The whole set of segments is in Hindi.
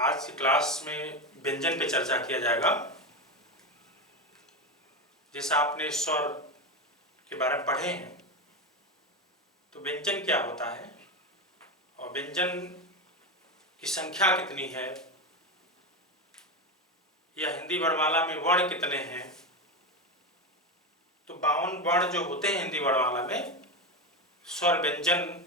आज की क्लास में व्यंजन पे चर्चा किया जाएगा। जैसा आपने स्वर के बारे में पढ़े हैं, तो व्यंजन क्या होता है और व्यंजन की संख्या कितनी है, या हिंदी वर्णमाला में वर्ण कितने हैं। तो 52 वर्ण जो होते हैं हिंदी वर्णमाला में, स्वर व्यंजन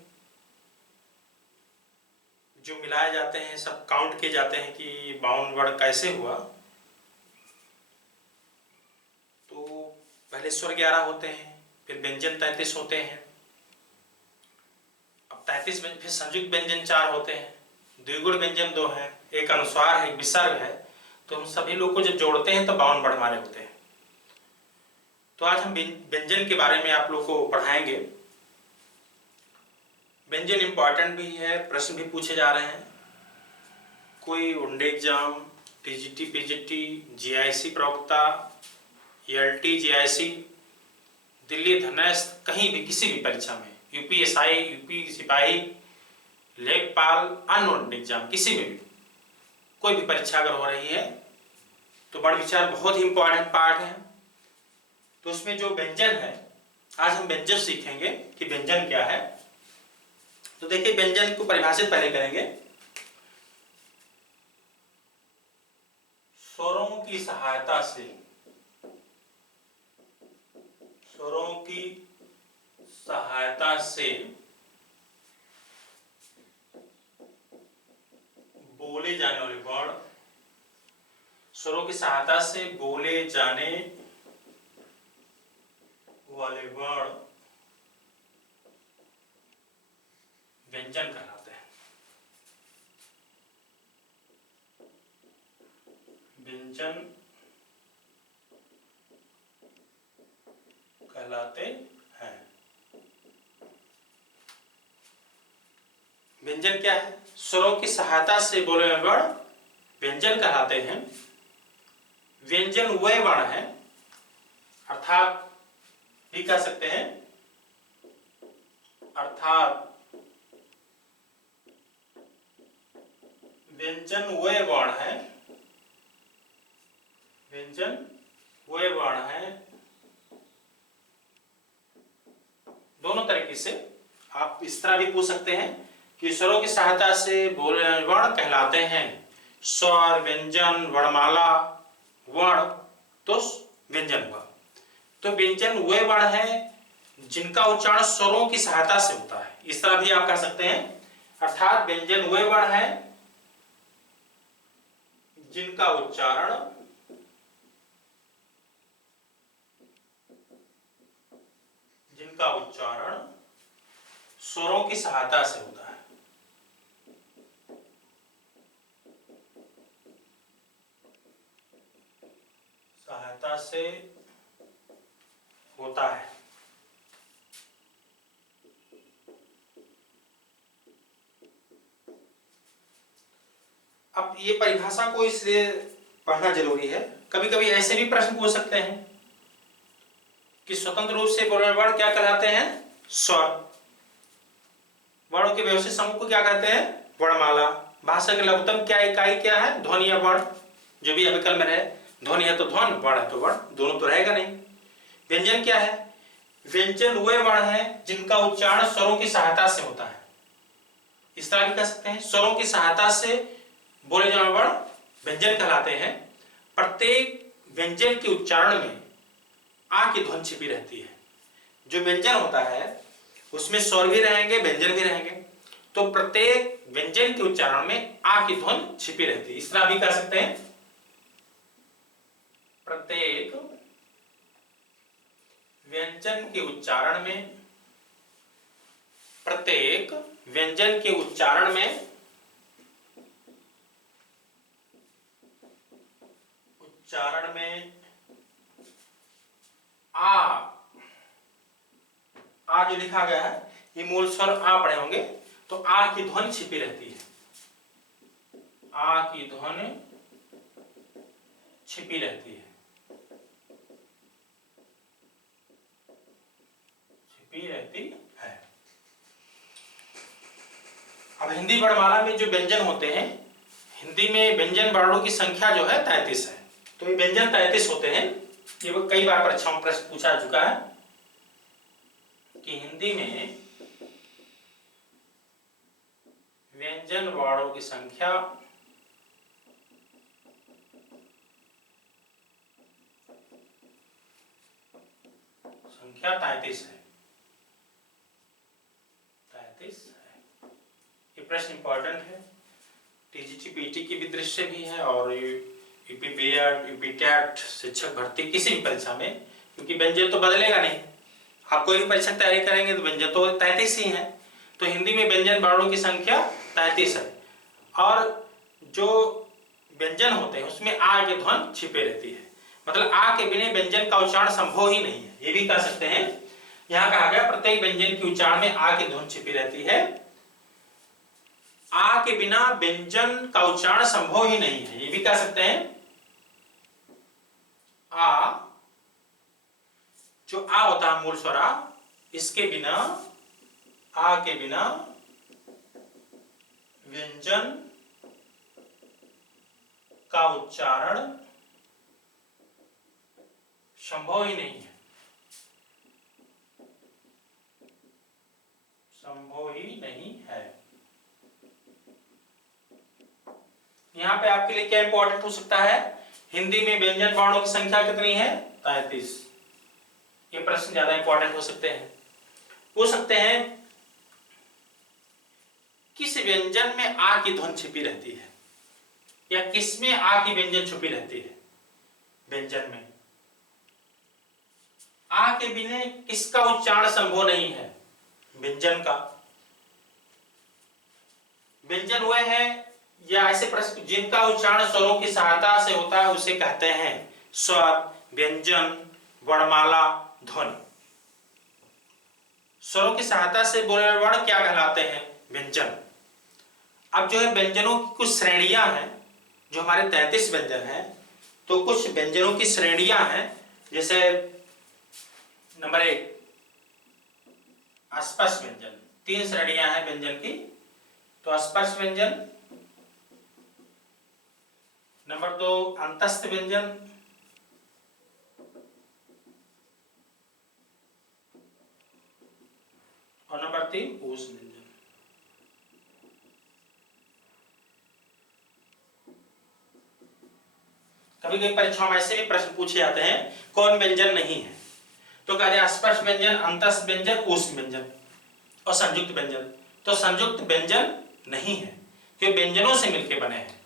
जो मिलाए जाते हैं, सब काउंट किए जाते हैं कि 52 वर्ण कैसे हुआ। तो पहले स्वर 11 होते हैं, फिर व्यंजन 33 होते हैं। अब 33 में फिर संयुक्त व्यंजन 4 होते हैं, द्विगुण व्यंजन 2 हैं, एक अनुस्वार है, एक विसर्ग है। तो हम सभी लोग को जब जोड़ते हैं तो 52 वर्ण हमारे होते हैं। तो आज हम व्यंजन के बारे में आप लोग को पढ़ाएंगे। व्यंजन इंपॉर्टेंट भी है, प्रश्न भी पूछे जा रहे हैं। कोई one day exam, TGT, PGT, GIC प्रवक्ता, एलटी, जीआईसी, दिल्ली धनस्थ, कहीं भी किसी भी परीक्षा में, यूपीएसआई, यूपी सिपाही, लेखपाल, अनवनडे एग्जाम, किसी में भी कोई भी परीक्षा अगर हो रही है तो वर्ण विचार बहुत ही इंपॉर्टेंट पार्ट है। तो उसमें जो व्यंजन है, आज हम व्यंजन सीखेंगे कि व्यंजन क्या है। तो देखिए, व्यंजन को परिभाषित पहले करेंगे। स्वरों की सहायता से, स्वरों की सहायता से बोले जाने वाले वर्ण, स्वरों की सहायता से बोले जाने वाले वर्ण व्यंजन कहलाते हैं। व्यंजन कहलाते हैं। व्यंजन क्या है? स्वरों की सहायता से बोले हुए वर्ण व्यंजन कहलाते हैं। व्यंजन वह वर्ण है, अर्थात भी कह सकते हैं, अर्थात व्यंजन वह वर्ण है, व्यंजन वह वर्ण है। दोनों तरीके से आप इस तरह भी पूछ सकते हैं कि स्वरों की सहायता से बोले वर्ण कहलाते हैं। स्वर, व्यंजन, वर्णमाला, वर्ण, तो व्यंजन हुआ। तो व्यंजन वह वर्ण है जिनका उच्चारण स्वरों की सहायता से होता है, इस तरह भी आप कह सकते हैं। अर्थात व्यंजन वह वर्ण है जिनका उच्चारण स्वरों की सहायता से होता है। सहायता से होता है। अब ये परिभाषा को इसलिए पढ़ना जरूरी है, कभी कभी ऐसे भी प्रश्न पूछ सकते हैं कि स्वतंत्र रूप से बोले वर्ण क्या कहलाते हैं? स्वर। वर्णों के व्यवस्थित समूह को क्या कहते हैं? वर्णमाला। भाषा की लघुत्तम क्या इकाई क्या है? ध्वनि या वर्ण, जो भी अविकल में रहे। ध्वनि है तो ध्वनि, वर्ण है तो वर्ण, दोनों तो रहेगा नहीं। व्यंजन क्या है? व्यंजन वे वर्ण है जिनका उच्चारण स्वरों की सहायता से होता है। इस तरह भी कह सकते हैं, स्वरों की सहायता से बोले जाने वर्ण व्यंजन कहलाते हैं। प्रत्येक व्यंजन के उच्चारण में आ की ध्वनि छिपी रहती है। जो व्यंजन होता है उसमें स्वर भी रहेंगे, व्यंजन भी रहेंगे। तो प्रत्येक व्यंजन के उच्चारण में आ की ध्वनि छिपी रहती है। इस तरह भी कह सकते हैं, प्रत्येक व्यंजन के उच्चारण में, प्रत्येक व्यंजन के उच्चारण में आ जो लिखा गया है, ये मूल स्वर आ पड़े होंगे, तो आ की ध्वनि छिपी रहती है। आ की ध्वनि छिपी रहती है, छिपी रहती है। अब हिंदी वर्णमाला में जो व्यंजन होते हैं, हिंदी में व्यंजन वर्णों की संख्या जो है 33 है। तो ये व्यंजन 33 होते हैं। ये कई बार परीक्षाओं में प्रश्न पूछा चुका है कि हिंदी में व्यंजन वर्णों की संख्या संख्या 33 है। 33 है। ये प्रश्न इंपॉर्टेंट है, टीजीटी पीटी की भी दृष्टि भी है और यूपी बीएड, यूपी टेट, शिक्षक भर्ती किसी भी परीक्षा में, क्योंकि व्यंजन तो बदलेगा नहीं। आप कोई भी परीक्षा की तैयारी करेंगे तो व्यंजन तो 33 ही है। तो हिंदी में व्यंजन वर्णों की संख्या 33 है और जो व्यंजन होते हैं उसमें आ की ध्वनि छिपे रहती है, मतलब आ के बिना व्यंजन का उच्चारण संभव ही नहीं है, ये भी कह सकते हैं। यहाँ कहा गया प्रत्येक व्यंजन के उच्चारण में आ की ध्वनि छिपी रहती है, आ के बिना व्यंजन का उच्चारण संभव ही नहीं है, ये भी कह सकते हैं। आ, जो आ होता है मूल स्वर आ, इसके बिना, आ के बिना व्यंजन का उच्चारण संभव ही नहीं है, संभव ही नहीं है। यहां पे आपके लिए क्या इंपॉर्टेंट हो सकता है, हिंदी में व्यंजन वर्णों की संख्या कितनी है, 33। ये प्रश्न ज्यादा इंपॉर्टेंट हो सकते हैं। पूछ सकते हैं किस व्यंजन में आ की ध्वनि छिपी रहती है, या किसमें आ की व्यंजन छुपी रहती है। व्यंजन में आ के बिना किसका उच्चारण संभव नहीं है, व्यंजन का। व्यंजन वह है या ऐसे प्रश्न जिनका उच्चारण स्वरों की सहायता से होता है उसे कहते हैं स्वर, व्यंजन, वर्णमाला, ध्वनि। स्वरों की सहायता से बोले वर्ण क्या कहलाते हैं, व्यंजन। अब जो है व्यंजनों की कुछ श्रेणियां हैं, जो हमारे 33 व्यंजन हैं, तो कुछ व्यंजनों की श्रेणियां हैं। जैसे नंबर 1 स्पर्श व्यंजन, 3 श्रेणियां हैं व्यंजन की। तो स्पर्श व्यंजन, नंबर 2 अंतस्थ व्यंजन, और नंबर 3 ऊष्म व्यंजन। कभी कभी परीक्षाओं में ऐसे भी प्रश्न पूछे जाते हैं कौन व्यंजन नहीं है, तो कहते हैं स्पर्श व्यंजन, अंतस्थ व्यंजन, ऊष्म व्यंजन और संयुक्त व्यंजन। तो संयुक्त व्यंजन नहीं है क्योंकि व्यंजनों से मिलकर बने हैं,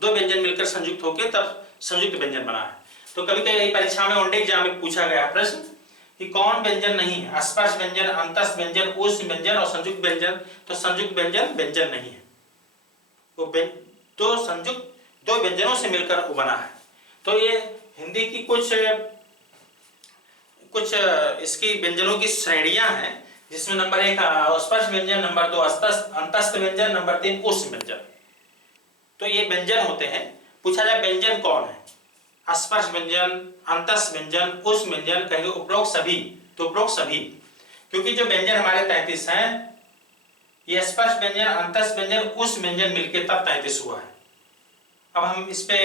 2 व्यंजन मिलकर संयुक्त होकर तब संयुक्त व्यंजन बना है। तो कभी कभी परीक्षा में वनडे एग्जाम में पूछा गया प्रश्न कि कौन व्यंजन नहीं है, स्पर्श व्यंजन, अंतस्थ व्यंजन, ऊष्म व्यंजन और संयुक्त व्यंजन। तो संयुक्त व्यंजन व्यंजन नहीं है, वो दो व्यंजनों से मिलकर वो बना है। तो ये हिंदी की कुछ इसकी व्यंजनों की श्रेणियां हैं, जिसमें नंबर 1 स्पर्श व्यंजन, नंबर 2 अंतस्थ व्यंजन, नंबर 3 ऊष्म व्यंजन। तो ये व्यंजन होते हैं। पूछा जाए व्यंजन कौन है, स्पर्श व्यंजन, अंतस्थ व्यंजन, ऊष्म व्यंजन, कहेंगे उपरोक्त सभी। तो उपरोक्त सभी, क्योंकि जो व्यंजन हमारे 33 हैं, ये स्पर्श व्यंजन, अंतस्थ व्यंजन, ऊष्म व्यंजन मिलकर तब 33 हुआ है। अब हम इस पे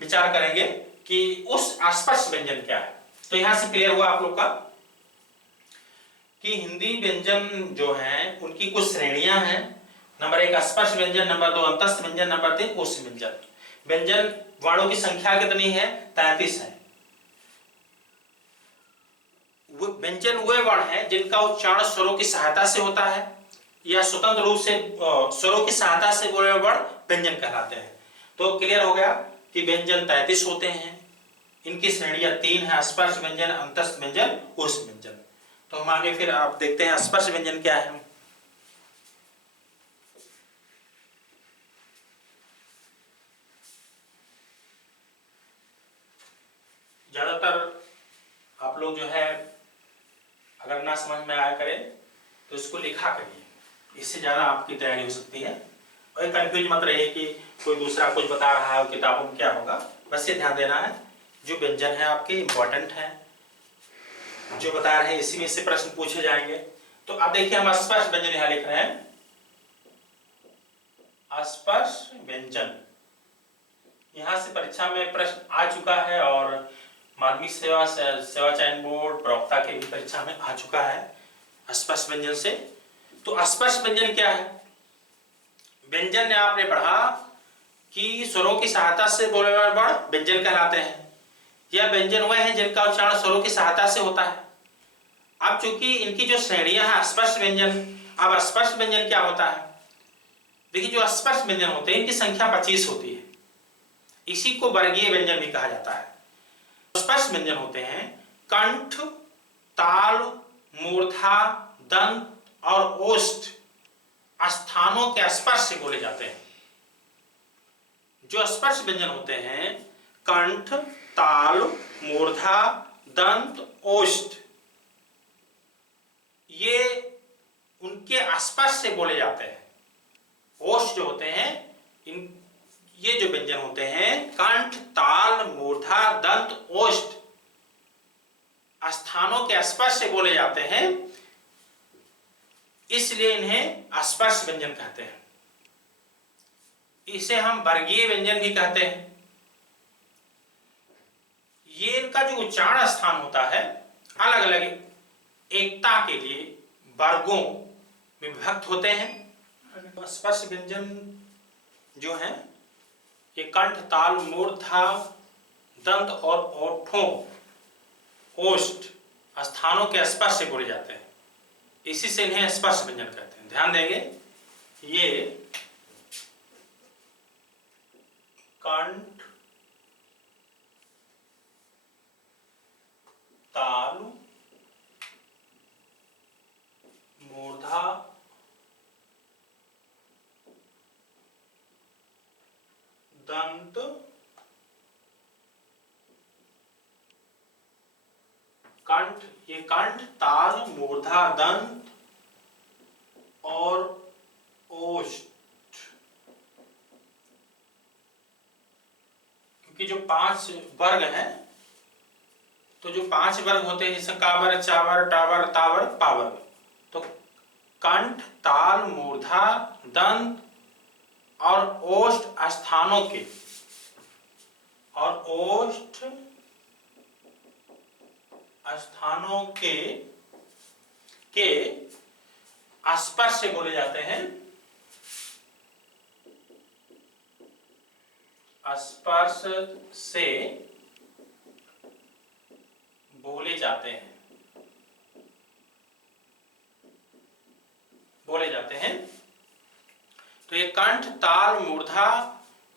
विचार करेंगे कि उस स्पर्श व्यंजन क्या है। तो यहां से क्लियर हुआ आप लोग का कि हिंदी व्यंजन जो हैं उनकी कुछ श्रेणियां हैं। नंबर 1 स्पर्श व्यंजन, नंबर 2 अंतस्थ व्यंजन, नंबर 3 ऊष्म व्यंजन। व्यंजन वर्णों की संख्या कितनी है, 33 है। व्यंजन वे वर्ण हैं जिनका उच्चारण स्वरों की सहायता से होता है या स्वतंत्र रूप से स्वरों की सहायता से बोले वर्ण व्यंजन कहलाते हैं। तो क्लियर हो गया कि व्यंजन 33 होते हैं। इनकी श्रेणियां 3 है, स्पर्श व्यंजन, अंतस्थ व्यंजन, ऊष्म व्यंजन। तो हम आगे फिर आप देखते हैं स्पर्श व्यंजन क्या है। ज्यादातर आप लोग जो है अगर ना समझ में आया करें तो इसको लिखा करिए, इससे ज्यादा आपकी तैयारी हो सकती है। और कंफ्यूज मत रहिए कि कोई दूसरा कुछ बता रहा है और किताबों में क्या होगा। बस ये ध्यान देना है जो व्यंजन है आपके इंपॉर्टेंट है, जो बता रहे हैं इसी में से प्रश्न पूछे जाएंगे। तो अब देखिए हम स्पर्श व्यंजन यहां लिख रहे हैं। स्पर्श व्यंजन यहाँ से परीक्षा में प्रश्न आ चुका है और माध्यमिक सेवा सेवा चयन बोर्ड प्रवक्ता के भी परीक्षा में आ चुका है स्पर्श व्यंजन से। तो स्पर्श व्यंजन क्या है? व्यंजन आपने पढ़ा कि स्वरों की सहायता से बोले वाले वर्ण व्यंजन कहलाते हैं। यह व्यंजन वह है जिनका उच्चारण स्वरों की सहायता से होता है। अब चूंकि इनकी जो श्रेणियां हैं स्पर्श व्यंजन, अब स्पर्श व्यंजन क्या होता है? देखिए, जो स्पर्श व्यंजन होते हैं इनकी संख्या 25 होती है। इसी को वर्गीय व्यंजन भी कहा जाता है। स्पर्श व्यंजन होते हैं कंठ, ताल, मूर्धा, दंत और ओष्ठ स्थानों के स्पर्श से बोले जाते हैं। जो स्पर्श व्यंजन होते हैं कंठ, ताल, मूर्धा, दंत, ओष्ठ, ये उनके स्पर्श से बोले जाते हैं। ओष्ठ जो होते हैं ये जो व्यंजन होते हैं कंठ, ताल, मूर्धा, दंत, ओष्ठ स्थानों के स्पर्श से बोले जाते हैं, इसलिए इन्हें स्पर्श व्यंजन कहते हैं। इसे हम वर्गीय व्यंजन भी कहते हैं। ये इनका जो उच्चारण स्थान होता है अलग अलग एकता के लिए वर्गों में विभक्त होते हैं। स्पर्श व्यंजन जो है ये कंठ, ताल, मूर्धा, दंत और ओठों, ओष्ठ स्थानों के स्पर्श से बोले जाते हैं, इसी से इन्हें स्पर्श व्यंजन कहते हैं। ध्यान देंगे, ये कंठ, ताल, मूर्धा, दंत, कंठ, ये कंठ, ताल, मूर्धा, दंत और ओष्ठ, क्योंकि जो 5 वर्ग हैं, तो जो 5 वर्ग होते हैं जैसे कावर, चावर, टावर, तावर, पावर, तो कंठ, ताल, मूर्धा, दंत और ओष्ठ स्थानों के, और ओष्ठ स्थानों के स्पर्श से बोले जाते हैं, स्पर्श से बोले जाते हैं, तो ये कंठ, ताल, मूर्धा,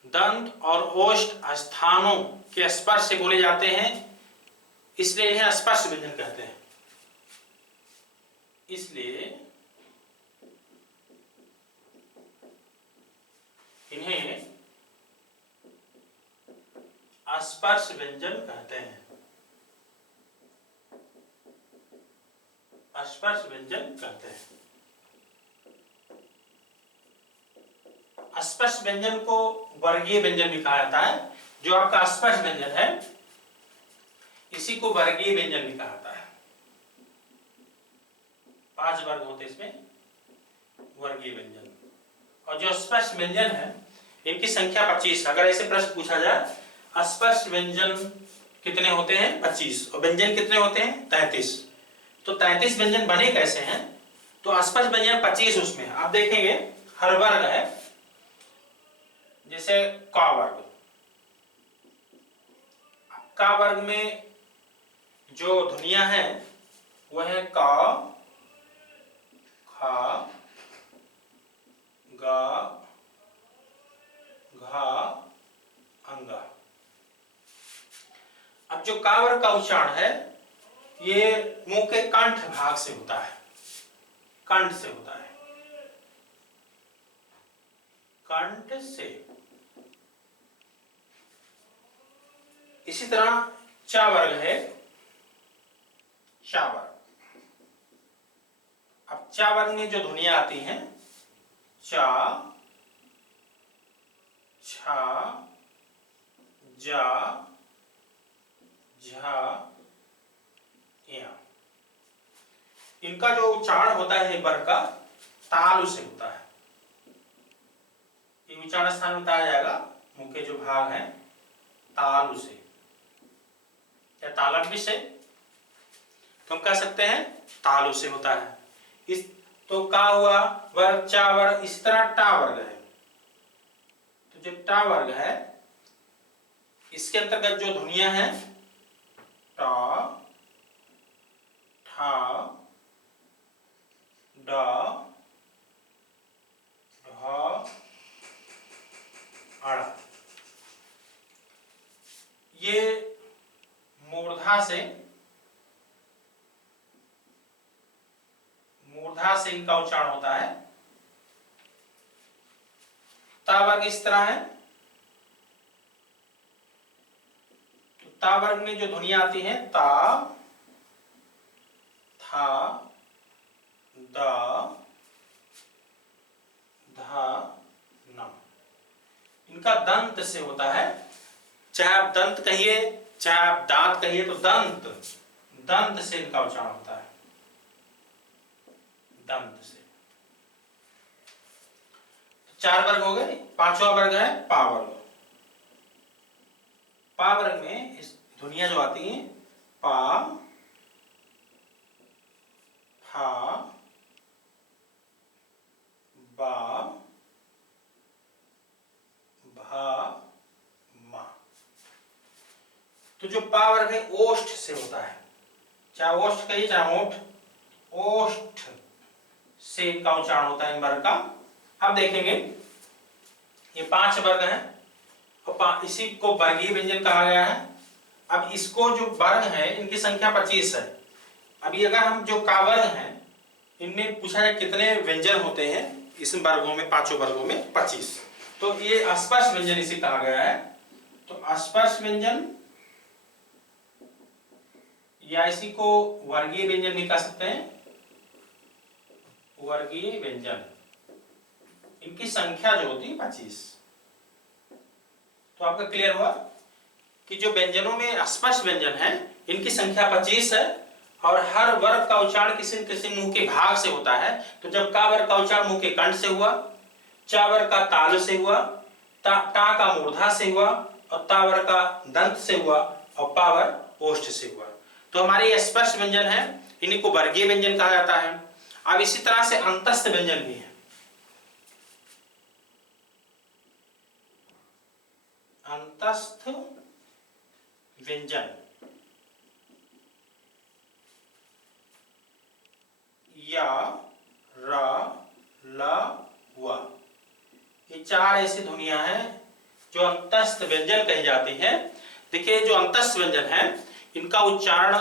दंत और ओष्ठ स्थानों के स्पर्श से बोले जाते हैं, इसलिए इन्हें स्पर्श व्यंजन कहते हैं। इसलिए इन्हें स्पर्श व्यंजन कहते हैं। स्पर्श व्यंजन कहते हैं। स्पर्श व्यंजन को वर्गीय व्यंजन भी कहा जाता है। जो आपका स्पर्श व्यंजन है इसी को वर्गीय व्यंजन भी कहा जाता है। 5 वर्ग होते इसमें वर्गीय व्यंजन, और जो स्पर्श व्यंजन है इनकी संख्या 25। अगर ऐसे प्रश्न पूछा जाए स्पर्श व्यंजन कितने होते हैं 25 और व्यंजन कितने होते हैं 33, तो 33 व्यंजन बने कैसे हैं? तो स्पर्श व्यंजन 25 उसमें आप देखेंगे हर वर्ग है, जैसे क वर्ग, क वर्ग में जो ध्वनियां हैं वह है क, ख, ग, घ, अंगा। अब जो क वर्ग का उच्चारण है ये मुंह के कंठ भाग से होता है, कंठ से होता है, कंठ से। इसी तरह च वर्ग है च वर्ग। अब च वर्ग में जो ध्वनियां आती हैं च, छ, ज, झ, य, इनका जो उच्चारण होता है वर्ग का तालु से होता है। ये उच्चारण स्थान बताया जाएगा, मुंह के जो भाग हैं तालु से या तालव्य से, तो हम कह सकते हैं तालु से होता है। इस तो का हुआ वर्ग, चा वर्ग, इस तरह टा वर्ग है। तो जो टा वर्ग है इसके अंतर्गत जो ध्वनियां हैं टा, ठा, डा, ढा, अड़ा, ये मूर्धा से इनका उच्चारण होता है। ता वर्ग इस तरह है। तो ता वर्ग में जो ध्वनियां आती हैं ता, था, दा, धा, न, इनका दंत से होता है। चाहे आप दंत कहिए चाहे आप दांत कहिए, तो दंत से इनका उच्चारण होता है, दंत से। चार वर्ग हो गए। पांचवा वर्ग है पा वर्ग। पा वर्ग में इस ध्वनियां जो आती हैं पा, फा, बा, भा, मा। तो जो पा वर्ग है ओष्ठ से होता है। चाहे ओष्ठ कहिए चाहे ओठ, ओष्ठ से इनका उच्चारण होता है इन वर्ग का। अब देखेंगे ये 5 वर्ग हैं और इसी को वर्गीय व्यंजन कहा गया है। अब इसको जो वर्ग है इनकी संख्या 25 है। अभी अगर हम जो का वर्ग हैं इनमें पूछा जाए कितने व्यंजन होते हैं इस वर्गों में, 5 वर्गों में 25। तो ये अस्पर्श व्यंजन इसे कहा गया है। तो अस्पर्श व्यंजन या इसी को वर्गीय व्यंजन भी कह सकते हैं। वर्गीय व्यंजन इनकी संख्या जो होती है 25। तो आपका क्लियर हुआ कि जो व्यंजनों में स्पष्ट व्यंजन है इनकी संख्या 25 है और हर वर्ग का उच्चारण किसी न किसी मुंह के भाग से होता है। तो जब का वर्ग का उच्चारण मुंह के कंठ से हुआ, चा वर्ग का तालु से हुआ, टा का मूर्धा से हुआ और ता वर्ग का दंत से हुआ और पा वर्ग ओष्ठ से हुआ। तो हमारे ये स्पष्ट व्यंजन है, इन्हीं को वर्गीय व्यंजन कहा जाता है। अब इसी तरह से अंतस्थ व्यंजन भी है। अंतस्थ व्यंजन या, रा, ला, वा, ये 4 ऐसी ध्वनियां हैं जो अंतस्थ व्यंजन कही जाती हैं। देखिए जो अंतस्थ व्यंजन है इनका उच्चारण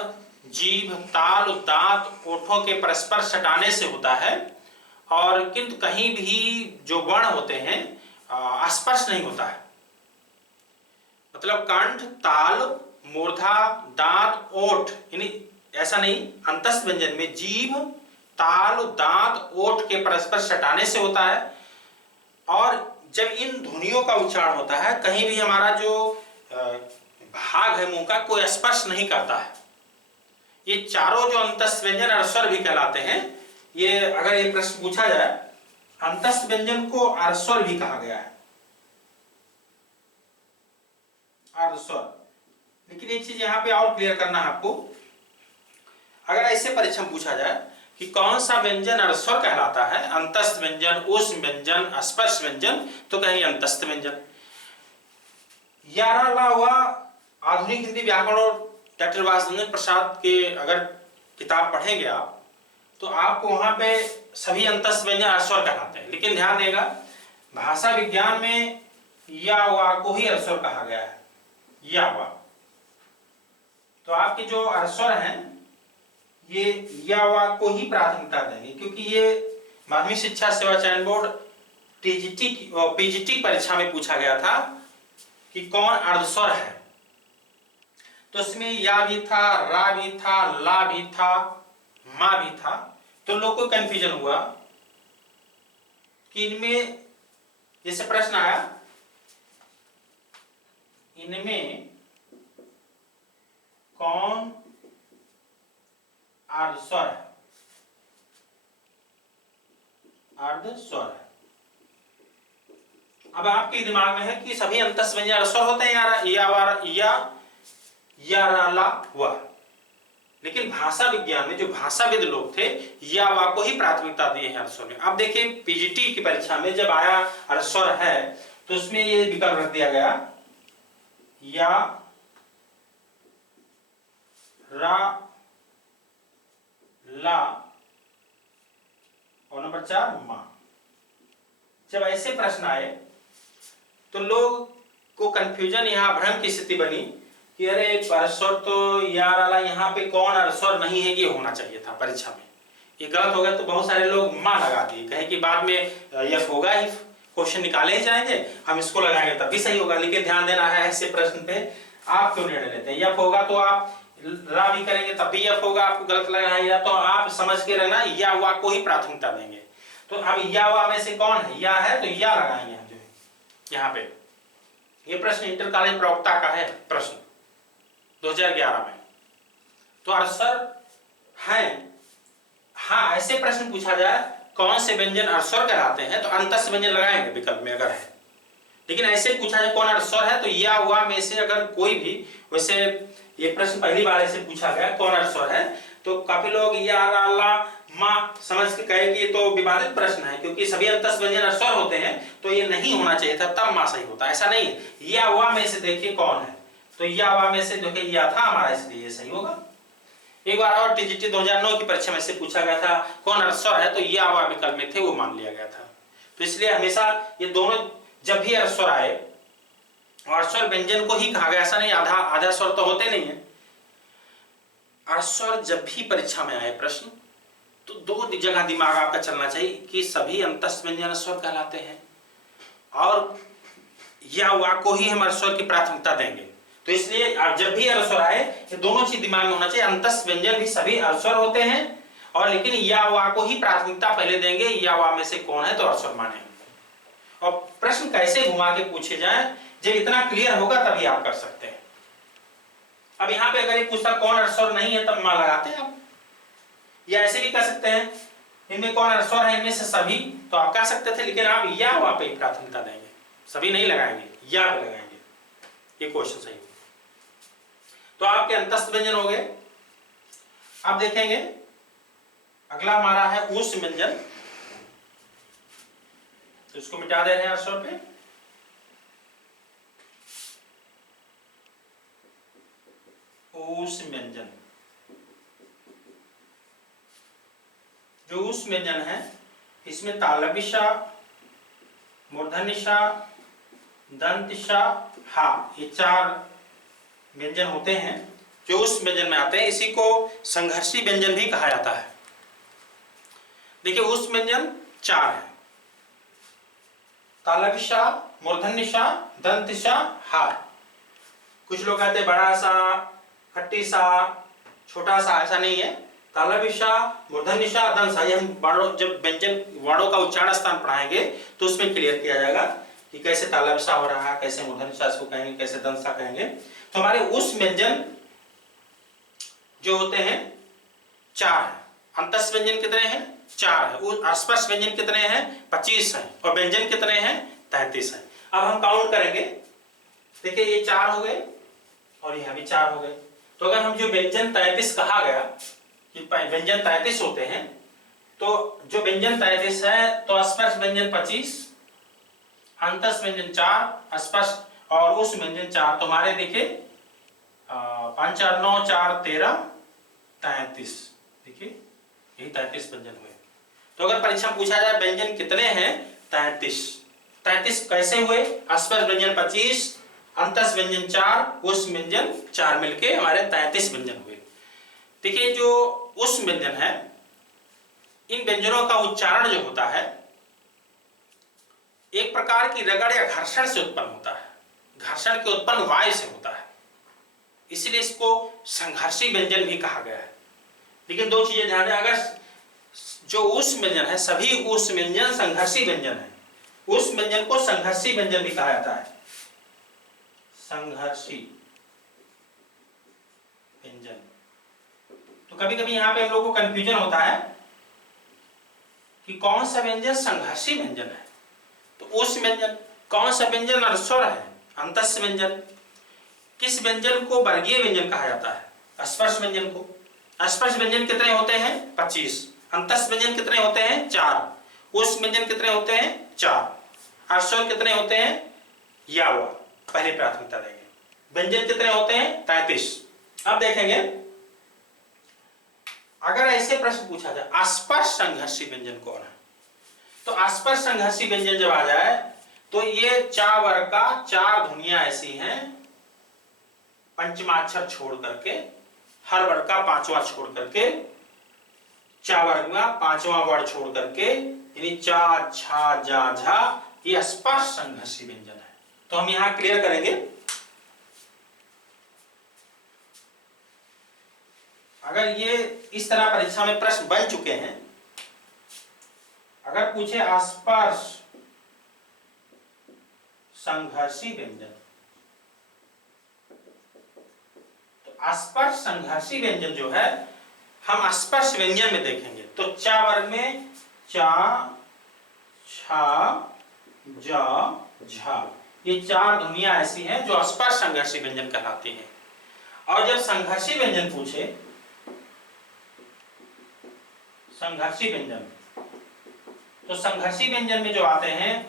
जीभ, ताल, दांत, ओठों के परस्पर सटाने से होता है और किंतु कहीं भी जो वर्ण होते हैं स्पर्श नहीं होता है। मतलब कंठ, ताल, मूर्धा, दांत, ओठ, यानी ऐसा नहीं। अंतस्थ व्यंजन में जीभ, ताल, दांत, ओठ के परस्पर सटाने से होता है और जब इन ध्वनियों का उच्चारण होता है कहीं भी हमारा जो भाग है मुंह का कोई स्पर्श नहीं करता है। ये चारों जो अंतस्थ व्यंजन अर्स्वर भी कहलाते हैं। ये अगर ये प्रश्न पूछा जाए अंतस्थ व्यंजन को अर्स्वर भी कहा गया है, अर्धस्वर। लेकिन एक चीज यहाँ पे और क्लियर करना है आपको। अगर ऐसे परीक्षा में पूछा जाए कि कौन सा व्यंजन अर्धस्वर कहलाता है, अंतस्थ व्यंजन, ऊष्म व्यंजन, स्पर्श व्यंजन, तो कहेंगे अंतस्थ व्यंजन। 11 ला हुआ आधुनिक हिंदी व्याकरण और डॉक्टर वासुदेव प्रसाद के अगर किताब पढ़ेंगे आप तो आपको वहां पे सभी अंतस्थ व्यंजन अर्धस्वर कहलाते हैं। लेकिन ध्यान देगा भाषा विज्ञान में या वा को ही अर्धस्वर कहा गया है, या वा। तो आपके जो अर्धस्वर हैं ये या वा को ही प्राथमिकता देंगे क्योंकि ये माध्यमिक शिक्षा सेवा चयन बोर्ड टीजीटी और पीजीटी परीक्षा में पूछा गया था कि कौन अर्धस्वर है। तो इसमें या भी था, रा भी था, ला भी था, मा भी था। तो लोगों को कंफ्यूजन हुआ कि इनमें जैसे प्रश्न आया इनमें कौन अर्धस्वर है, अर्धस्वर है। अब आपके दिमाग में है कि सभी अंतस व्यंजन स्वर होते हैं या ला वा, लेकिन भाषा विज्ञान में जो भाषाविद लोग थे या वा को ही प्राथमिकता दिए हैं स्वर में। अब देखिए पीजीटी की परीक्षा में जब आया स्वर है तो उसमें ये विकल्प रख दिया गया या रा ला और नंबर 4 मा। जब ऐसे प्रश्न आए तो लोग को कंफ्यूजन, यहाँ भ्रम की स्थिति बनी कि अरे स्वर तो यार यहाँ पे कौन स्वर नहीं है, ये होना चाहिए था परीक्षा में, ये गलत हो गया। तो बहुत सारे लोग मां लगा दिए, कहे कि बाद में यफ होगा ही, क्वेश्चन निकाले ही जाएंगे, हम इसको लगाएंगे तब भी सही होगा। लेकिन ध्यान देना है ऐसे प्रश्न पे आप क्यों निर्णय लेते हैं। यफ होगा तो आप रा भी करेंगे तब भी यफ होगा, आपको गलत लग रहा है, या तो आप समझ के रहना या वा को ही प्राथमिकता देंगे। तो अब या वा में से कौन है, या है तो या लगाएंगे हम जो है यहाँ पे। ये प्रश्न इंटर कॉलेज प्रवक्ता का है प्रश्न 2011 में। तो अरसर है, हाँ ऐसे प्रश्न पूछा जाए कौन से व्यंजन अरसर कहलाते हैं तो अंतस व्यंजन लगाएंगे विकल्प में अगर है। लेकिन ऐसे पूछा जाए कौन अरसर है तो या वा में से अगर कोई भी, वैसे ये प्रश्न पहली बार ऐसे पूछा गया कौन अरसर है, तो काफी लोग या रा ला मा समझ के कहे कि ये तो विवादित प्रश्न है क्योंकि सभी अंतस व्यंजन अरसर होते हैं तो ये नहीं होना चाहिए था, तब मा सही होता। ऐसा नहीं है, या वा में से देखिए कौन है, तो या वा में से जो कि या था हमारा, इसलिए ये सही होगा। एक बार और टीजीटी 2009 की परीक्षा में से पूछा गया था कौन अरसर है तो या वा विकल्प में थे, वो मान लिया गया था। तो इसलिए हमेशा ये दोनों जब भी अरसर आए, अरसर व्यंजन को ही कहा गया, ऐसा नहीं आधा आधा स्वर तो होते नहीं है। अरसर जब भी परीक्षा में आए प्रश्न तो दो जगह दिमाग आपका चलना चाहिए कि सभी अंतस व्यंजन स्वर कहलाते हैं और या वा को ही हम स्वर की प्राथमिकता देंगे। तो इसलिए आप जब भी स्वर आए ये दोनों चीज दिमाग में होना चाहिए, अंतस व्यंजन भी सभी स्वर होते हैं और लेकिन या वा को ही प्राथमिकता पहले देंगे, या वा में से कौन है तो स्वर मानेंगे। और प्रश्न कैसे घुमा के पूछे जाए, जब इतना क्लियर होगा तभी आप कर सकते हैं। अब यहाँ पे अगर ये पूछता कौन स्वर नहीं है तब मा लगाते हैं आप, या ऐसे भी कर सकते हैं इनमें कौन स्वर है इनमें से सभी, तो आप कह सकते थे, लेकिन आप या वा पे प्राथमिकता देंगे, सभी नहीं लगाएंगे, या पे लगाएंगे, ये क्वेश्चन सही। तो आपके अंतस्थ व्यंजन हो गए। अब देखेंगे अगला हमारा है ऊष्म व्यंजन, तो इसको मिटा दे रहे हैं स्वर पे। ऊष्म व्यंजन, जो ऊष्म व्यंजन है इसमें तालव्य, मूर्धन्य, दंत, हा, ये 4 व्यंजन होते हैं जो उस व्यंजन में आते हैं। इसी को संघर्षी व्यंजन भी कहा जाता है। देखिए उस व्यंजन 4 है, तालव्य, मूर्धन्य, दंत, हा। कुछ लोग कहते हैं बड़ा सा, खट्टी सा, छोटा सा, ऐसा नहीं है। तालव्य, मूर्धन्य, दंत सा, ये हम जब व्यंजन वर्णों का उच्चारण स्थान पढ़ाएंगे तो उसमें क्लियर किया जाएगा कि कैसे तालव्य हो रहा है, कैसे मूर्धन्य इसको कहेंगे, कैसे दंत कहेंगे। तो हमारे उस व्यंजन जो होते हैं 4 है। अंतस व्यंजन कितने हैं? 4 है। स्पर्श व्यंजन कितने हैं? 25 हैं। और व्यंजन कितने हैं? 33 हैं। अब हम काउंट करेंगे, देखिए ये 4 हो गए और यह भी 4 हो गए। तो अगर हम जो व्यंजन 33 कहा गया कि व्यंजन 33 होते हैं, तो जो व्यंजन 33 है तो स्पर्श व्यंजन 25, अंतस व्यंजन 4, स्पर्श और उस व्यंजन 4। तो हमारे देखिए 5 4 9 4 13 33, देखिए यही 33 व्यंजन हुए। तो अगर परीक्षा पूछा जाए व्यंजन कितने हैं, 33 कैसे हुए? स्पर्श व्यंजन 25, अंतस व्यंजन 4, उस व्यंजन 4 मिलके हमारे 33 व्यंजन हुए। देखिए जो उस व्यंजन है, इन व्यंजनों का उच्चारण जो होता है एक प्रकार की रगड़ या घर्षण से उत्पन्न होता है, घर्षण के उत्पन्न वायु से होता है, इसलिए इसको संघर्षी व्यंजन भी कहा गया है। लेकिन 2 चीजें ध्यान दें, अगर जो उस व्यंजन है, सभी उस व्यंजन संघर्षी व्यंजन है, उस व्यंजन को संघर्षी व्यंजन भी कहा जाता है, संघर्षी व्यंजन। तो कभी कभी यहां पे हम लोग को कंफ्यूजन होता है कि कौन सा व्यंजन संघर्षी व्यंजन है। तो उस व्यंजन कौन सा व्यंजन नश्वर है? अंतस्य व्यंजन। किस व्यंजन को वर्गीय व्यंजन कहा जाता है? स्पर्श व्यंजन को। स्पर्श व्यंजन कितने होते हैं? 25। अंतस्य व्यंजन कितने होते हैं? 4। उस व्यंजन कितने होते हैं? 4। अस्वर कितने होते हैं? या हुआ पहली प्राथमिकता देंगे। व्यंजन कितने होते हैं? 33। अब देखेंगे अगर ऐसे प्रश्न पूछा जाए अस्पर्श संघर्षी व्यंजन कौन है, तो अस्पर्श संघर्षी व्यंजन जब आ जाए तो ये चा वर्ग का 4 ध्वनियां ऐसी हैं, पंचमाक्षर छोड़ करके, हर वर्ग का 5वां छोड़ करके, चा वर्ग में 5वां वर्ड छोड़ करके, यानी चा छा जा झा, ये स्पर्श संघर्षी व्यंजन है। तो हम यहां क्लियर करेंगे। अगर ये इस तरह परीक्षा में प्रश्न बन चुके हैं, अगर पूछे स्पर्श संघर्षी व्यंजन, तो स्पर्श संघर्षी व्यंजन जो है हम स्पर्श व्यंजन में देखेंगे। तो चा वर्ग में चा छा जा झा, ये 4 ध्वनियां ऐसी हैं जो स्पर्श संघर्षी व्यंजन कहलाती हैं। और जब संघर्षी व्यंजन पूछे, संघर्षी व्यंजन, तो संघर्षी व्यंजन में जो आते हैं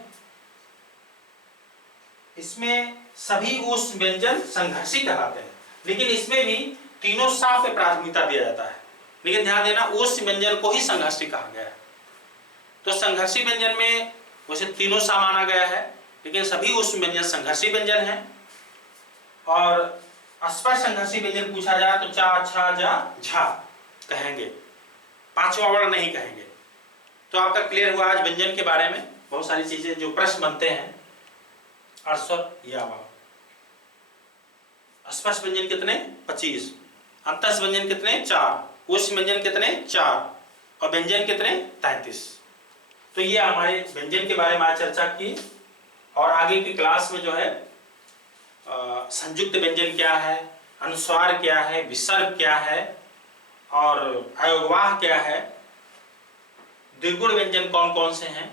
इसमें सभी उस व्यंजन संघर्षी कहलाते हैं, लेकिन इसमें भी तीनों सा पे प्राथमिकता दिया जाता है। लेकिन ध्यान देना उस व्यंजन को ही संघर्षी कहा गया है। तो संघर्षी व्यंजन में वैसे तीनों सा माना गया है, लेकिन सभी उस व्यंजन संघर्षी व्यंजन है। और स्पर्श संघर्षी व्यंजन पूछा जाए तो चा छा जा झा कहेंगे, 5वां वर्ण नहीं कहेंगे। तो आपका क्लियर हुआ आज व्यंजन के बारे में, बहुत सारी चीजें जो प्रश्न बनते हैं। अर्स्वर या वा। स्पर्श व्यंजन कितने? 25। अंतस व्यंजन कितने? 4। उस व्यंजन कितने? 4। और व्यंजन कितने? 33। तो ये हमारे व्यंजन के बारे में आज चर्चा की। और आगे की क्लास में जो है संयुक्त व्यंजन क्या है, अनुस्वार क्या है, विसर्ग क्या है और अयोगवाह क्या है, द्विगुण व्यंजन कौन कौन से हैं,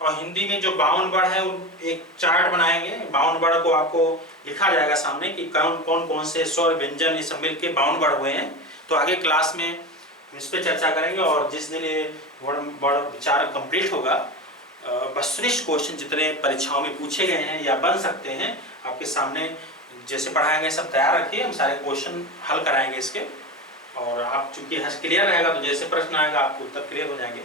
और हिंदी में जो 52 वर्ण है एक चार्ट बनाएंगे। 52 वर्ण को आपको लिखा जाएगा सामने कि कौन कौन से स्वर व्यंजन ये सब मिलकर 52 वर्ण हुए हैं। तो आगे क्लास में इस पे चर्चा करेंगे। और जिस दिन ये वर्ण विचार कंप्लीट होगा, वस्तुनिष्ठ क्वेश्चन जितने परीक्षाओं में पूछे गए हैं या बन सकते हैं आपके सामने जैसे पढ़ाएंगे सब तैयार रखिए, हम सारे क्वेश्चन हल कराएंगे इसके। और आप चूंकि क्लियर रहेगा तो जैसे प्रश्न आएगा आपको उत्तर क्लियर हो जाएंगे।